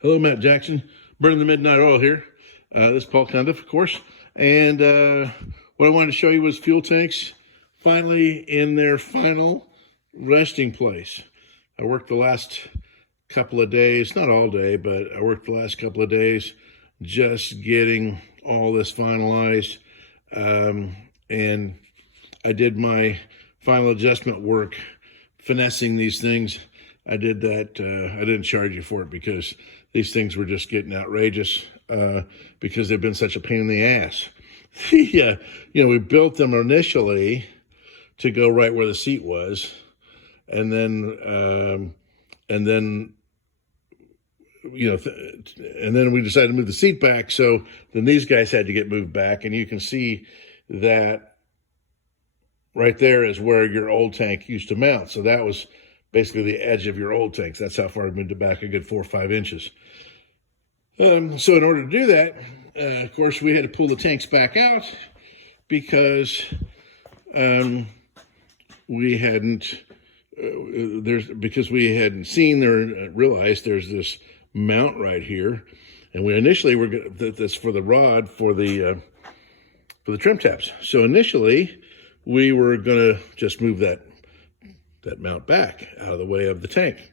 Hello, Matt Jackson, burning the midnight oil here. This is Paul Condiff, of course. And what I wanted to show you was fuel tanks finally in their final resting place. I worked the last couple of days, not all day, but I worked the last couple of days just getting all this finalized. And I did my final adjustment work, finessing these things. I did that. I didn't charge you for it because these things were just getting outrageous because they've been such a pain in the ass. We built them initially to go right where the seat was, and then we decided to move the seat back. So then these guys had to get moved back, and you can see that right there is where your old tank used to mount. So that was basically the edge of your old tanks. That's how far I moved it back, a good 4 or 5 inches. So in order to do that, of course, we had to pull the tanks back out because we hadn't realized there's this mount right here, and we initially were this for the rod for the trim tabs. So initially, we were going to just move that mount back out of the way of the tank.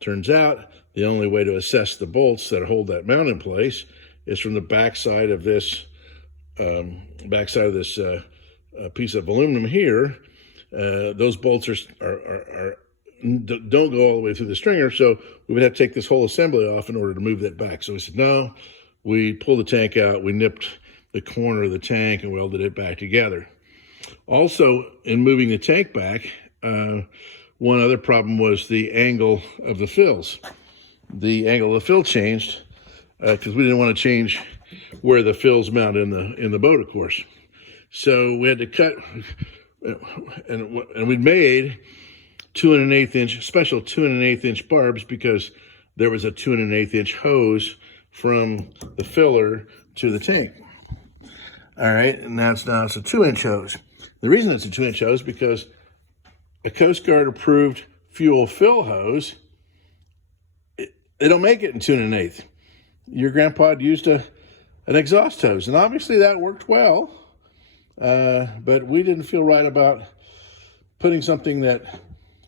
Turns out the only way to assess the bolts that hold that mount in place is from the backside of this piece of aluminum here. Those bolts don't go all the way through the stringer, so we would have to take this whole assembly off in order to move that back. So we said, no, we pulled the tank out, we nipped the corner of the tank and welded it back together. Also, in moving the tank back, one other problem was the angle of the fills. The angle of the fill changed because we didn't want to change where the fills mount in the boat, of course. So we had to cut, and we'd made 2 1/8 inch special 2 1/8 inch barbs because there was a 2 1/8 inch hose from the filler to the tank. All right, and now it's a 2-inch hose. The reason it's a 2-inch hose because a Coast Guard approved fuel fill hose, they don't make it in 2 1/8. Your grandpa used an exhaust hose, and obviously that worked well, but we didn't feel right about putting something that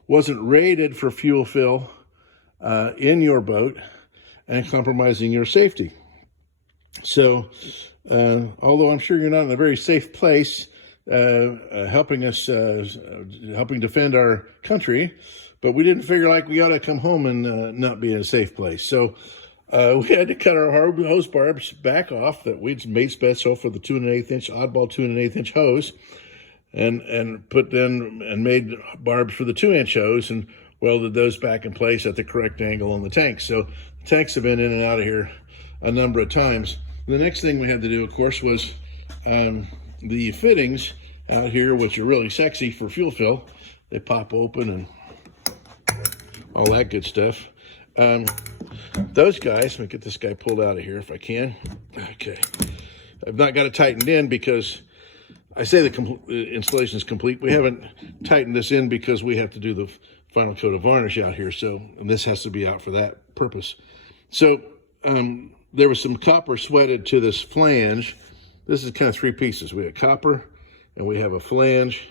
wasn't rated for fuel fill in your boat and compromising your safety. So, although I'm sure you're not in a very safe place, helping defend our country, but we didn't figure like we ought to come home and not be in a safe place. So we had to cut our hose barbs back off that we'd made special for the 2 1/8 inch oddball 2 1/8 inch hose, and made barbs for the 2-inch hose and welded those back in place at the correct angle on the tank. So the tanks have been in and out of here a number of times. The next thing we had to do, of course, was the fittings out here, which are really sexy for fuel fill. They pop open and all that good stuff. Those guys, let me get this guy pulled out of here if I can. Okay. I've not got it tightened in because I say the installation is complete. We haven't tightened this in because we have to do the final coat of varnish out here. And this has to be out for that purpose. So there was some copper sweated to this flange. This is kind of 3 pieces. We have copper, and we have a flange,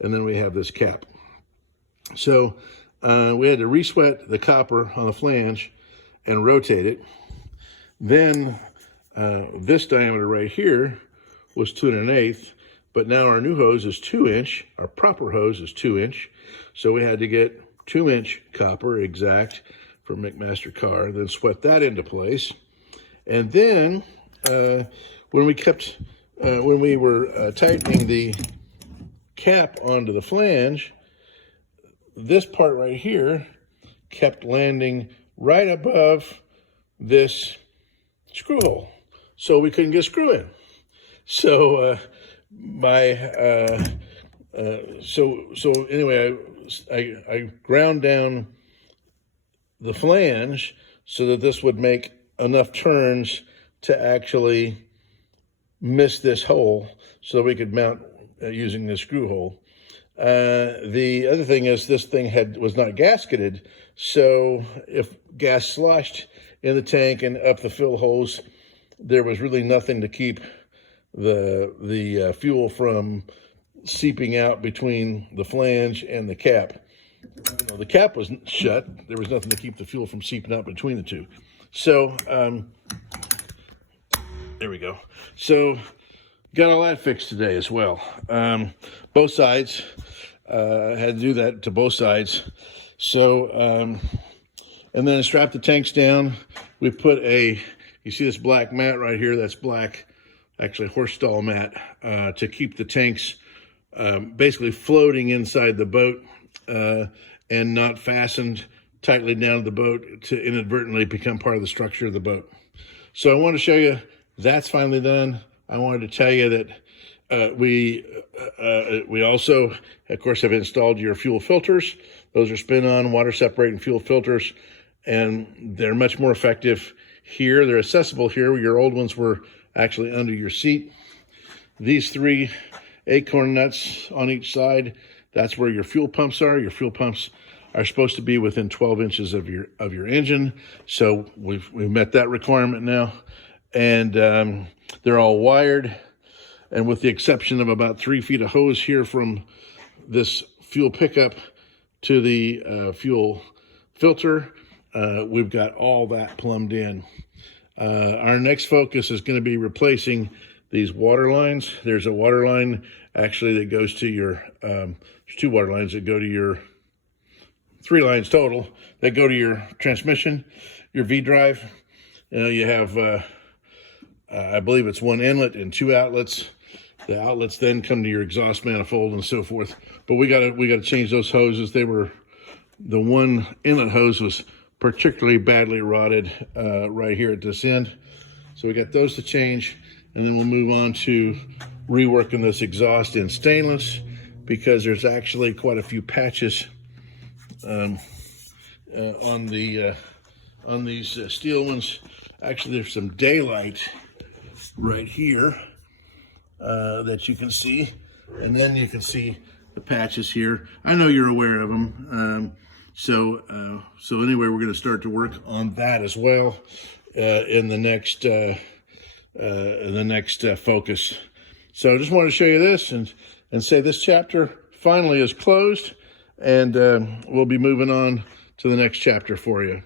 and then we have this cap. So we had to re-sweat the copper on the flange and rotate it. Then this diameter right here was 2 1/8, but now our new hose is 2-inch. Our proper hose is 2-inch. So we had to get 2-inch copper exact from McMaster Carr, then sweat that into place. And then when we were tightening the cap onto the flange, this part right here kept landing right above this screw hole, so we couldn't get a screw in. So anyway, I ground down the flange so that this would make enough turns to actually miss this hole so we could mount using the screw hole. The other thing is this thing was not gasketed, so if gas sloshed in the tank and up the fill hose, there was really nothing to keep the fuel from seeping out between the flange and the cap. The cap was shut. There was nothing to keep the fuel from seeping out between the two. So there we go. So got all that fixed today as well. Both sides, had to do that to both sides. So, and then strap the tanks down. We put you see this black mat right here? That's black, actually horse stall mat, to keep the tanks basically floating inside the boat and not fastened tightly down to the boat to inadvertently become part of the structure of the boat. So I want to show you that's finally done. I wanted to tell you that we also, of course, have installed your fuel filters. Those are spin-on water separating fuel filters, and they're much more effective here. They're accessible here. Your old ones were actually under your seat. These 3 acorn nuts on each side, that's where your fuel pumps are. Your fuel pumps are supposed to be within 12 inches of your engine. So we've met that requirement now. And they're all wired. And with the exception of about 3 feet of hose here from this fuel pickup to the fuel filter, we've got all that plumbed in. Our next focus is going to be replacing these water lines. There's a water line actually that goes to your, there's 2 water lines that go to your, 3 lines total that go to your transmission, your V-drive. You have, I believe it's 1 inlet and 2 outlets. The outlets then come to your exhaust manifold and so forth. But we gotta change those hoses. The 1 inlet hose was particularly badly rotted right here at this end. So we got those to change, and then we'll move on to reworking this exhaust in stainless, because there's actually quite a few patches on these steel ones. Actually, there's some daylight right here that you can see, and then you can see the patches here. I know you're aware of them. So anyway, we're going to start to work on that as well in the next focus. So I just wanted to show you this and say this chapter finally is closed, and we'll be moving on to the next chapter for you.